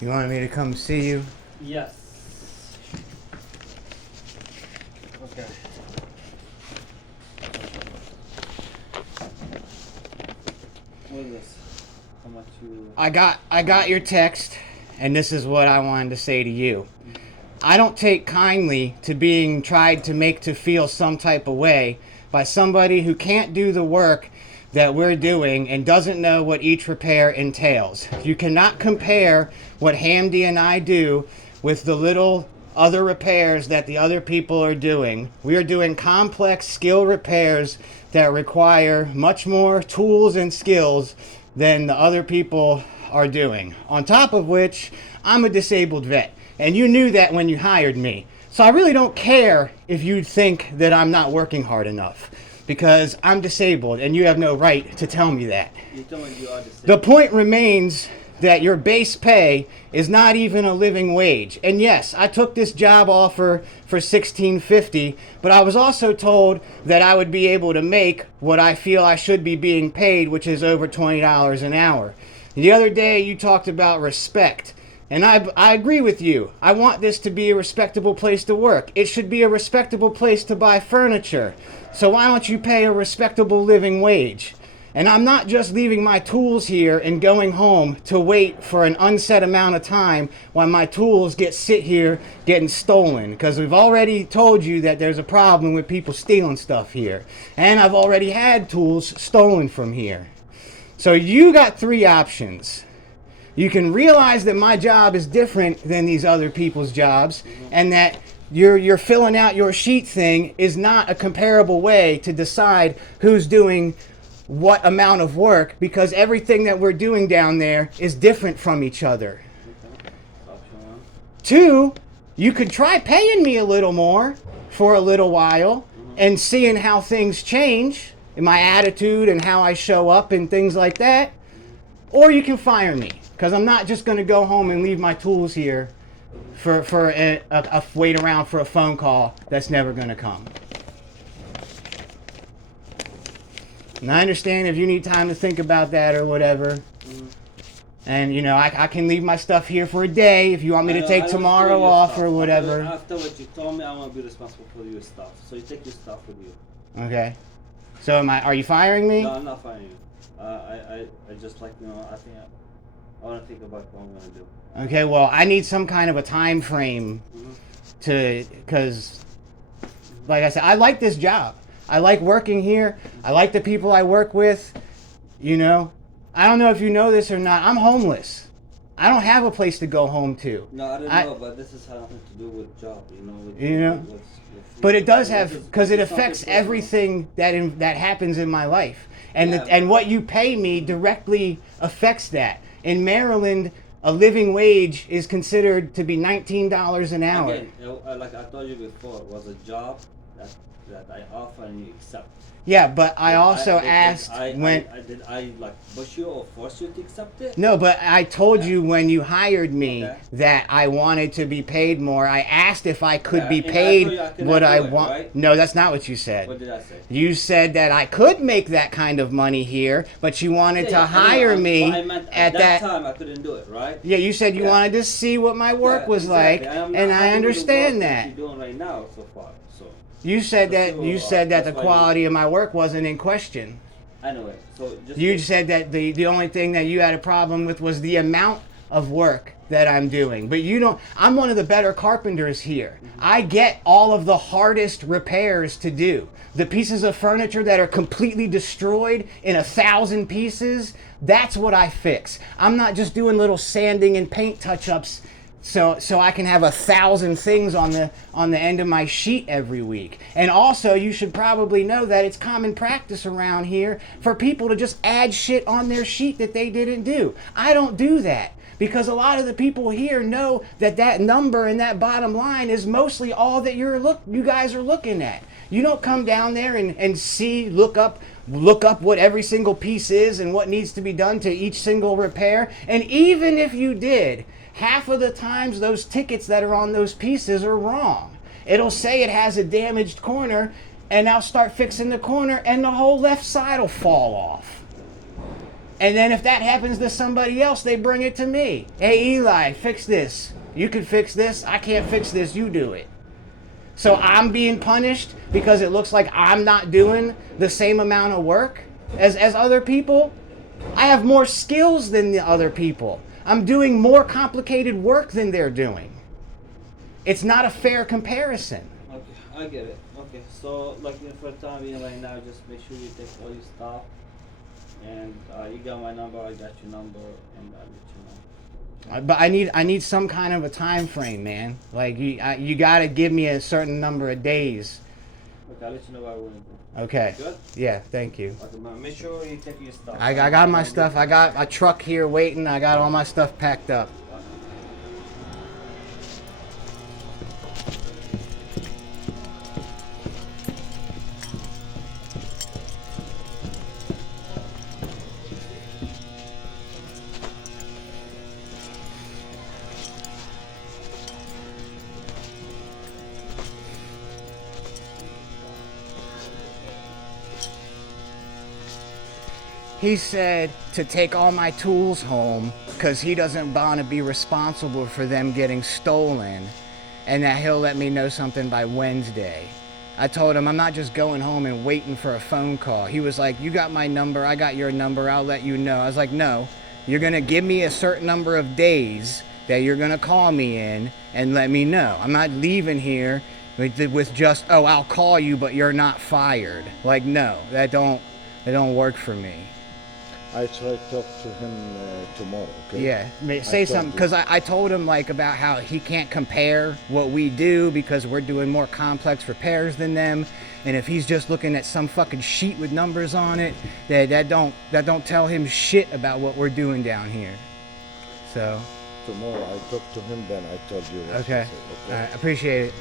You wanted me to come see you? Yes. Okay. What is this? How much you... I got your text, and this is what I wanted to say to you. I don't take kindly to being tried to make to feel some type of way by somebody who can't do the work that we're doing and doesn't know what each repair entails. You cannot compare what Hamdi and I do with the little other repairs that the other people are doing. We are doing complex skill repairs that require much more tools and skills than the other people are doing. On top of which, I'm a disabled vet, and you knew that when you hired me. So I really don't care if you think that I'm not working hard enough, because I'm disabled and you have no right to tell me that. You told me you are disabled. The point remains that your base pay is not even a living wage. And yes, I took this job offer for $16.50, but I was also told that I would be able to make what I feel I should be being paid, which is over $20 an hour. The other day you talked about respect. And I agree with you. I want this to be a respectable place to work. It should be a respectable place to buy furniture. So why don't you pay a respectable living wage? And I'm not just leaving my tools here and going home to wait for an unset amount of time while my tools sit here getting stolen. Because we've already told you that there's a problem with people stealing stuff here. And I've already had tools stolen from here. So you got three options. You can realize that my job is different than these other people's jobs, and that you're filling out your sheet thing is not a comparable way to decide who's doing what amount of work, because everything that we're doing down there is different from each other. Two, you could try paying me a little more for a little while and seeing how things change in my attitude and how I show up and things like that. Or you can fire me, because I'm not just going to go home and leave my tools here for a wait around for a phone call that's never going to come. And I understand if you need time to think about that or whatever. And, you know, I can leave my stuff here for a day if you want me to take tomorrow off or whatever. After what you told me, I want to be responsible for your stuff. So you take your stuff with you. Okay. So are you firing me? No, I'm not firing you. I just like, you know, I want to think about what I'm going to do. Okay, well, I need some kind of a time frame because, like I said, I like this job. I like working here. I like the people I work with. You know, I don't know if you know this or not. I'm homeless. I don't have a place to go home to. No, I don't know, but this has nothing to do with job, But it does have, because it affects everything that happens in my life. And and what you pay me directly affects that. In Maryland, a living wage is considered to be $19 an hour. Again, like I told you before, it was a job that I offer and you accept. Yeah, but I also asked did I like push you or force you to accept it? No, but I told you when you hired me that I wanted to be paid more. I asked if I could be paid what I want. Right? No, that's not what you said. What did I say? You said that I could make that kind of money here, but you wanted to hire me at that time. I couldn't do it, right? Yeah, you said you wanted to see what my work was like, and I understand that. What you're doing right now so far. You said that the quality of my work wasn't in question. Anyway, so you said that the only thing that you had a problem with was the amount of work that I'm doing. But you don't. I'm one of the better carpenters here. I get all of the hardest repairs to do. The pieces of furniture that are completely destroyed in 1,000 pieces, that's what I fix. I'm not just doing little sanding and paint touch-ups so I can have 1,000 things on the end of my sheet every week. And also, you should probably know that it's common practice around here for people to just add shit on their sheet that they didn't do. I don't do that, because a lot of the people here know that number and that bottom line is mostly all that you guys are looking at. You don't come down there and look up what every single piece is and what needs to be done to each single repair. And even if you did, half of the times those tickets that are on those pieces are wrong. It'll say it has a damaged corner, and I'll start fixing the corner and the whole left side will fall off. And then if that happens to somebody else, they bring it to me. Hey, Eli, fix this. You can fix this. I can't fix this. You do it. So I'm being punished because it looks like I'm not doing the same amount of work as other people. I have more skills than the other people. I'm doing more complicated work than they're doing. It's not a fair comparison. Okay, I get it. Okay, so like for the time being right now, just make sure you take all your stuff. And you got my number, I got your number, and I'll let you know. But I need some kind of a time frame, man. Like you got to give me a certain number of days. Okay, I'll let you know what we're gonna do. Okay. Good? Yeah, thank you. Okay, man, make sure you take your stuff. I got my stuff. I got a truck here waiting. I got all my stuff packed up. He said to take all my tools home because he doesn't want to be responsible for them getting stolen, and that he'll let me know something by Wednesday. I told him I'm not just going home and waiting for a phone call. He was like, you got my number, I got your number, I'll let you know. I was like, no, you're going to give me a certain number of days that you're going to call me in and let me know. I'm not leaving here with just, oh, I'll call you, but you're not fired. Like, no, that don't work for me. I try to talk to him tomorrow, okay? Yeah, say something, because I told him like about how he can't compare what we do because we're doing more complex repairs than them, and if he's just looking at some fucking sheet with numbers on it, that don't tell him shit about what we're doing down here. So tomorrow I talk to him, then I told you what okay, to say, okay? All right, appreciate it.